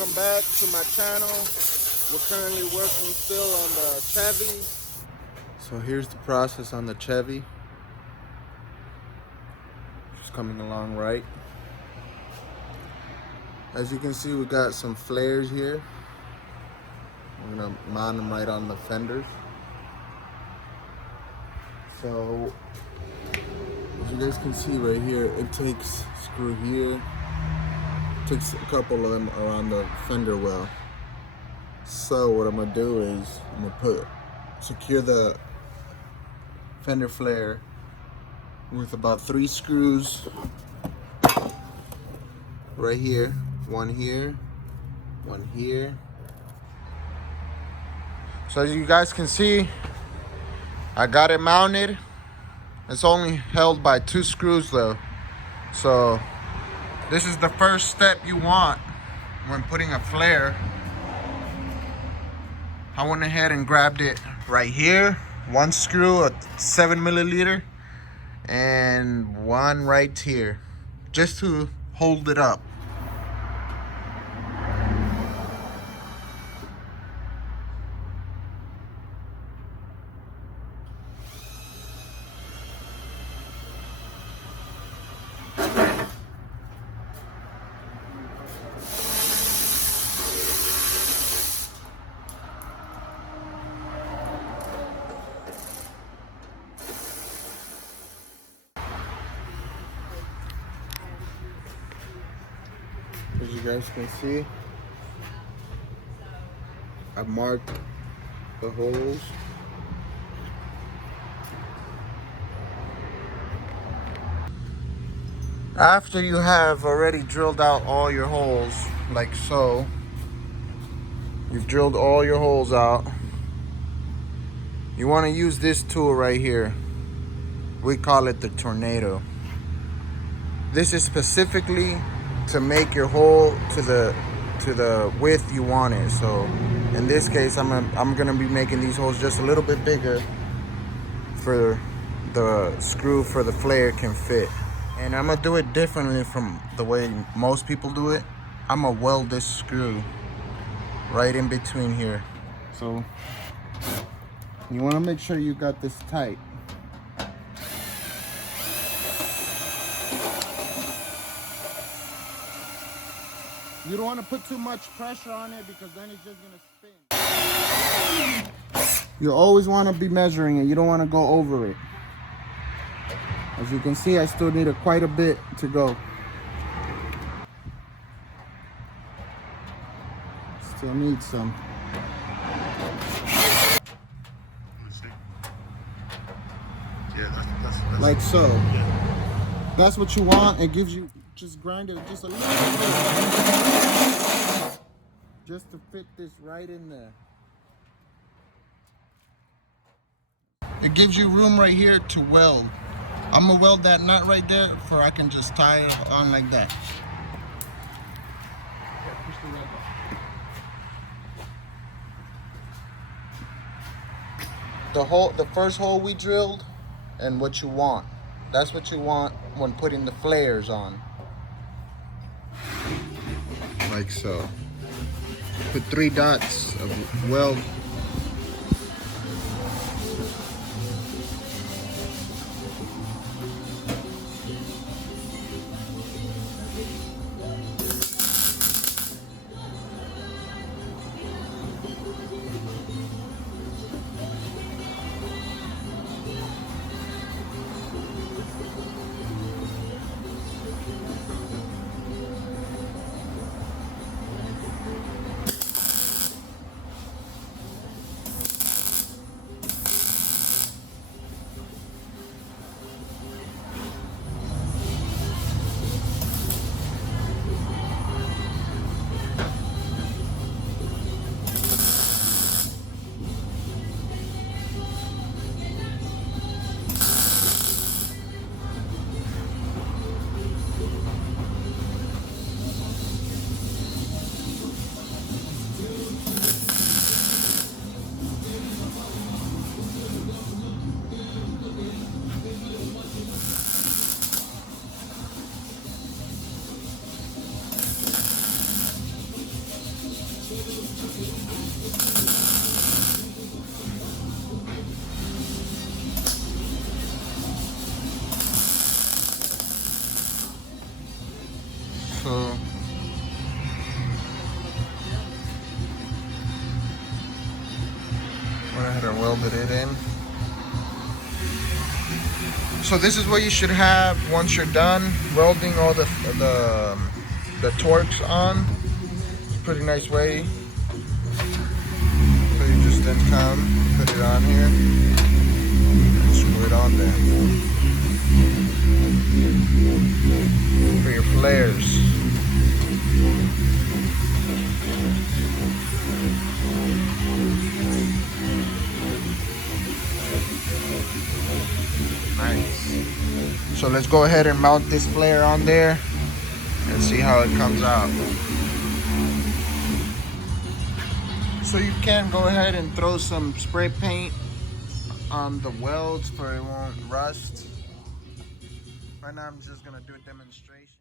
welcome back to my channel. We're currently working still on the Chevy. So here's the process on the Chevy. Just coming along right. As you can see, we got some flares here. I'm gonna mount them right on the fenders. So as you guys can see right here, it takes a screw here. Takes a couple of them around the fender well. So what I'm gonna do is I'm gonna secure the fender flare with about 3 screws right here, one here, one here. So as you guys can see, I got it mounted. It's only held by 2 screws though. So this is the first step you want when putting a flare. I went ahead and grabbed it right here. 1 screw, a 7 milliliter, and 1 right here, just to hold it up. As you guys can see, I marked the holes. After you have already drilled out all your holes, like so, you've drilled all your holes out, you want to use this tool right here. We call it the tornado. This is specifically to make your hole to the width you want it. So in this case, I'm gonna be making these holes just a little bit bigger for the screw for the flare can fit. And I'm gonna do it differently from the way most people do it. I'm gonna weld this screw right in between here. So you wanna make sure you got this tight. You don't want to put too much pressure on it because then it's just going to spin. You always want to be measuring it. You don't want to go over it. As you can see, I still need quite a bit to go. Still need some. Yeah, that's like so. Yeah. That's what you want. It gives you, just grind it just a little bit. Just to fit this right in there. It gives you room right here to weld. I'm gonna weld that nut right there for I can just tie it on like that. The first hole we drilled and what you want. That's what you want when putting the flares on. Like so. Put 3 dots of weld. So went ahead and welded it in. So this is what you should have once you're done welding all the torques on. Pretty nice way. So you just then come, put it on here, and screw it on there. For your flares. Nice. So let's go ahead and mount this flare on there and see how it comes out. So you can go ahead and throw some spray paint on the welds for it won't rust. Right now I'm just gonna do a demonstration.